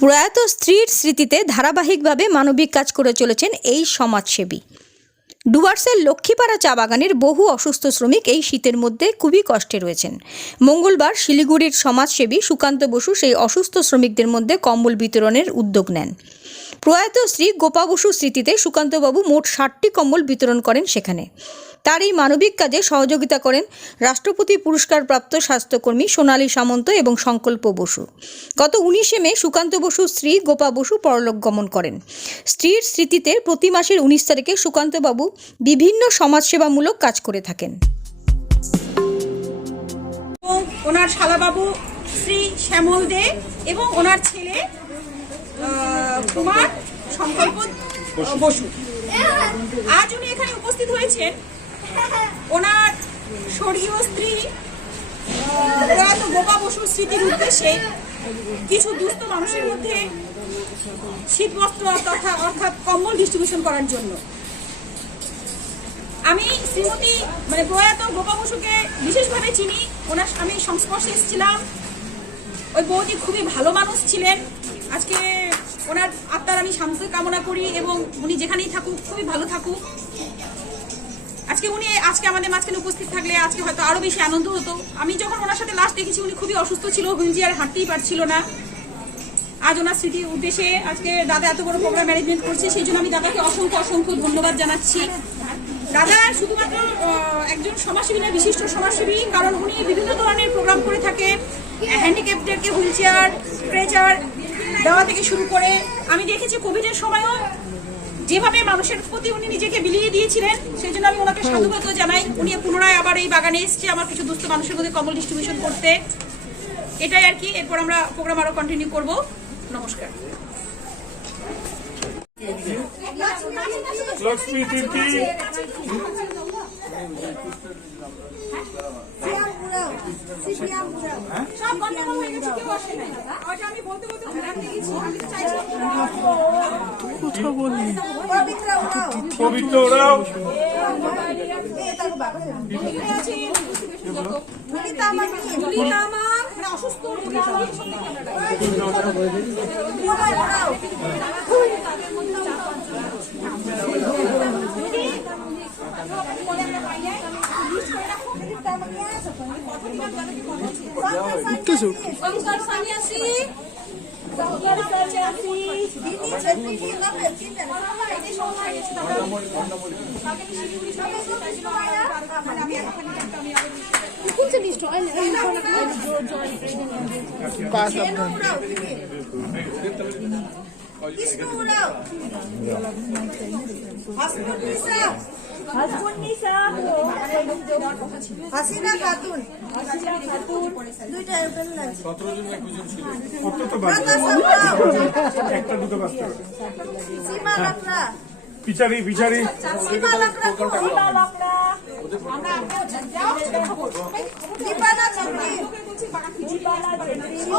প্রয়াত স্ত্রীর স্মৃতিতে ধারাবাহিকভাবে মানবিক কাজ করে চলেছেন এই সমাজসেবী। ডুয়ার্সের লক্ষ্মীপাড়া চা বাগানের বহু অসুস্থ শ্রমিক এই শীতের মধ্যে খুবই কষ্টে রয়েছেন। মঙ্গলবার শিলিগুড়ির সমাজসেবী সুকান্ত বসু সেই অসুস্থ শ্রমিকদের মধ্যে কম্বল বিতরণের উদ্যোগ নেন। প্রয়াত শ্রী গোপা বসুর স্মৃতিতে সুকান্তবাবু মোট ষাটটি কম্বল বিতরণ করেন সেখানে। তার এই মানবিক কাজে সহযোগিতা করেন রাষ্ট্রপতি পুরস্কারপ্রাপ্ত স্বাস্থ্যকর্মী সোনালী সামন্ত এবং সংকল্প বসু। গত উনিশে মে সুকান্ত বসুর স্ত্রী গোপা বসু পরলোক গমন করেন। স্ত্রীর স্মৃতিতে প্রতি মাসের উনিশ তারিখে সুকান্তবাবু বিভিন্ন সমাজসেবামূলক কাজ করে থাকেন। ওনার শালাবাবু শ্রী শ্যামল দে এবং ওনার ছেলে কুমার সংকল্প বসু। আজ উনি এখানে উপস্থিত হয়েছেন। ওনার স্বর্গীয় স্ত্রী, প্রয়াত গোপা বসুর স্মৃতির উদ্দেশ্যে কিছু দুস্থ মানুষের মধ্যে শীতবস্ত্র তথা অর্থাৎ কম্বল ডিস্ট্রিবিউশন করার জন্য। আমি শ্রীমতী মানে প্রয়াত গোপা বসুকে বিশেষভাবে চিনি। ওনার আমি সংস্পর্শে এসেছিলাম। ওই বৌদি খুবই ভালো মানুষ ছিলেন। আজকে ওনার আত্মার আমি শান্তি কামনা করি এবং উনি যেখানেই থাকুক, খুবই ভালো থাকুক। আজকে উনি, আজকে আমাদের মাঝখানে উপস্থিত থাকলে আজকে হয়তো আরও বেশি আনন্দ হতো। আমি যখন ওনার সাথে লাস্ট দেখেছি, উনি খুবই অসুস্থ ছিল হুইল চেয়ার হাঁটতেই পারছিল না। আজ ওনার স্মৃতির উদ্দেশ্যে আজকে দাদা এত বড় প্রোগ্রাম ম্যানেজমেন্ট করছে, সেই জন্য আমি দাদাকে অসংখ্য অসংখ্য ধন্যবাদ জানাচ্ছি। দাদা শুধুমাত্র একজন সমাজসেবী না বিশিষ্ট সমাজসেবী, কারণ উনি বিভিন্ন ধরনের প্রোগ্রাম করে থাকেন। হ্যান্ডিক্যাপদেরকে হুইল চেয়ার স্ট্রেচার দেওয়া থেকে শুরু করে আমি দেখেছি কোভিডের সময়ও যেভাবে মানুষের প্রতি উনি নিজেকে বিলিয়ে দিয়েছিলেন সেই জন্য আমি ওনাকে সাধুবাদ জানাই। উনি পুনরায় আবার এই বাগানে এসছে আমার কিছু দুস্থ মানুষের মধ্যে কম্বল ডিস্ট্রিবিউশন করতে। এটাই আর কি এরপর আমরা প্রোগ্রাম আরও কন্টিনিউ করব। নমস্কার। লক্ষ্মী তিথি সব গন্ডগোল হয়ে গেছে আমি বলতে বলতে ঘোরান হাসিনা খাতুন। দুইটা এরকম লাগছে। একটা দুটো পারে সীমা লাকড়া। সীমা ও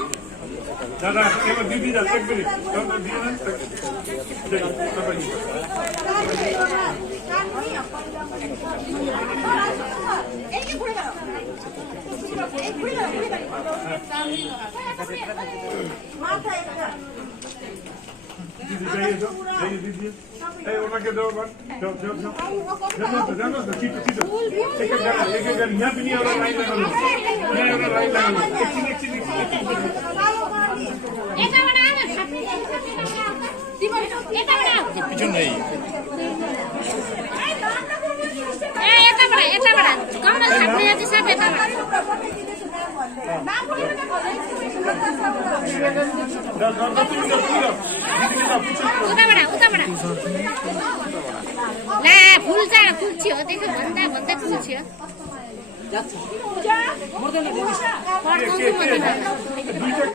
দিদি একটা দিদি দিদি এই ওনাকে দাও এবার দাও দাও দাও যা ফুলছি ও দেখো গন্ধা গন্ধা